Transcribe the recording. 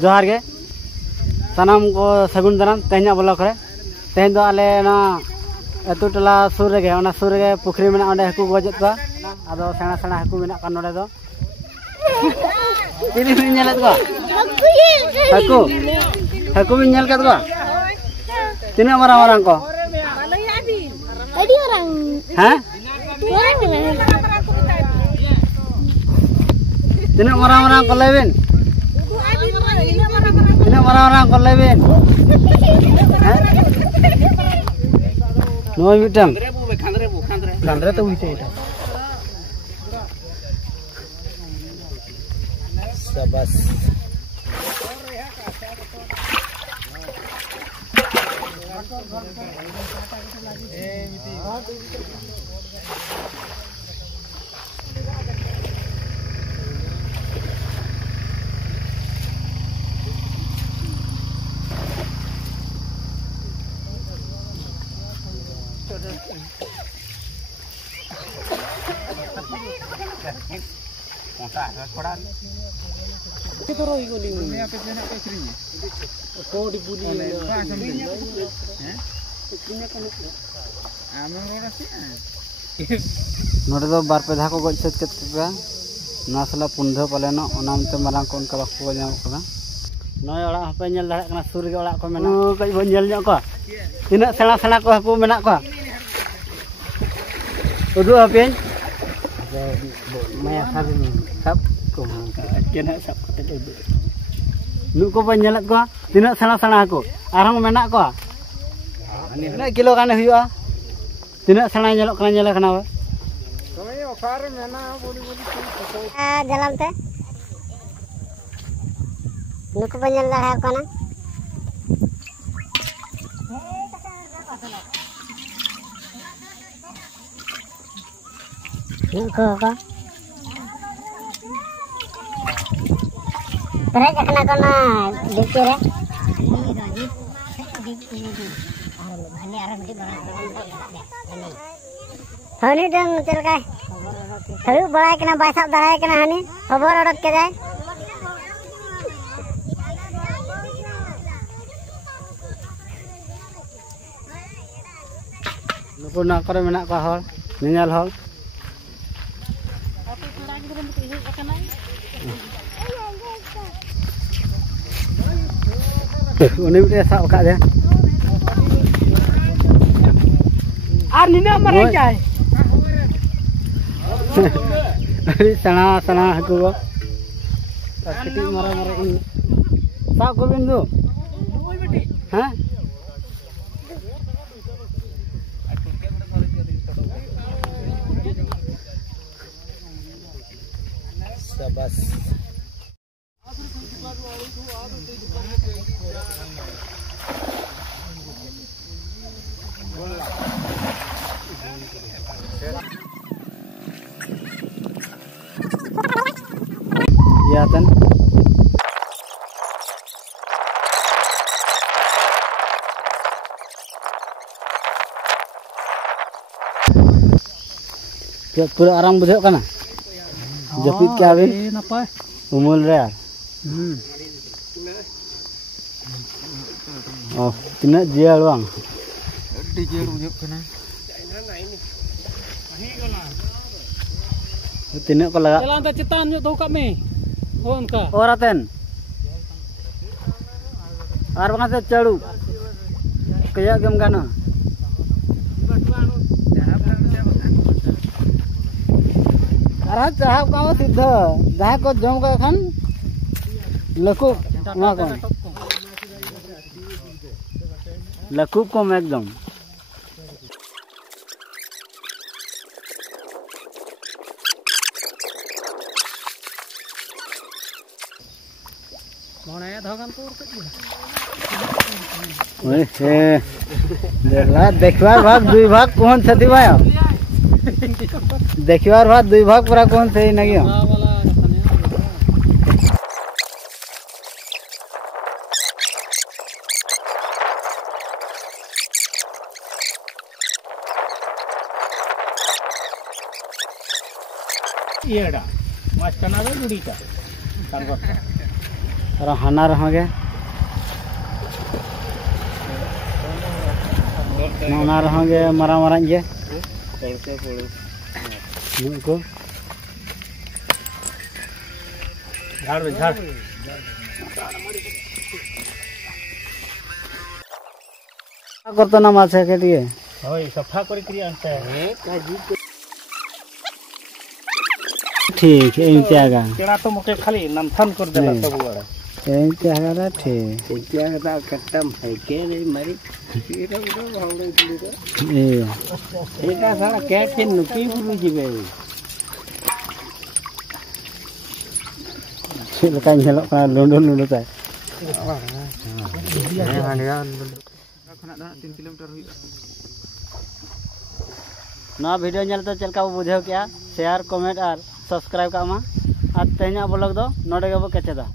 जोहार गे सानाम को सगुन दाराम तेहना ब्लॉक रे तेहन दो आले ना अतु टला सुर रे पुखरी में अंडे हाकू गजत को आदो सेना सेना हाकू में का नोडे दो तिनी बिन नेलत को हाकू बिन नेल कत को तिना मारा को अडी orang हैं तिना मारा को लेबिन तिना मारा को लेबिन हैं नोय मिटम खांद्रे तो हुइसे एटा शाबाश नोडे दो बार पे धा को गज सेट केतका नासला पुंधो पालेनो ओनामते मारांग कोन का बाको को जाम कना नय ओड़ा हपे नेल दाड़ा कना सुर गे ओड़ा को मेना कई बो नेल ᱧᱚᱜ को तिना सेना सेना को हकू मेना को उदु हपेन माया सब को केना सब कते दे नु को बो नेलत को तिना सेना सेना हकू आरंग मेना को ना किलो गाने हुआ तिना सेना नेलक कना नेल कना बा तोय ओफार मेना बोली jalan teh nuku banyak lah kana nuku apa terus kena kana dikira hani dong terkai Halu balai kena basak darai kena hani khobor odot ke jay nuku na kore menak ko hol nyal hol uni udah sak ka dia ar nina marai jay अरे सना सना हकू kitty मारा मारा इन साब को बिंदु हैं शाबाश Kelihatan pura orang bujak kana japit ke abin napa umul re oh tina jial bang di jial bujak kana tina ko laga jalan ta cetan nyuk tau kami on ka oraten ar bang se chalu kaya gam kana arah tahap kamu tidak dah ko jom ka khan lakuk ma kon lakuk kom ekdom देखवार भाग दुई भाग कौन सती भाई देखवार भाग दुई भाग पूरा कौन सही नहीं ये डा मास्टर ना गुड़ी का और हाना रहोगे नोना रहोगे मरा मरा जे को झाड़ में झाड़ करते ना माछे के लिए होय सफा करी करी आनते है काजी ठीक है इंत्यागा केड़ा तो मके खाली नमथन कर देला सब वाला इंत्यागा ठीक इंत्यागा कट्टम है के नहीं मरी एटा बड़ा भावले दिले ए एटा सारा के नुकी बुलु जिबे लका झेलो का लोंडो लोंडो ताय ना वीडियो चलते चलका बुझे क्या शेयर कमेंट और सब्सक्राइब का मा तेना ब्लॉग दो नोडे के केचेदा।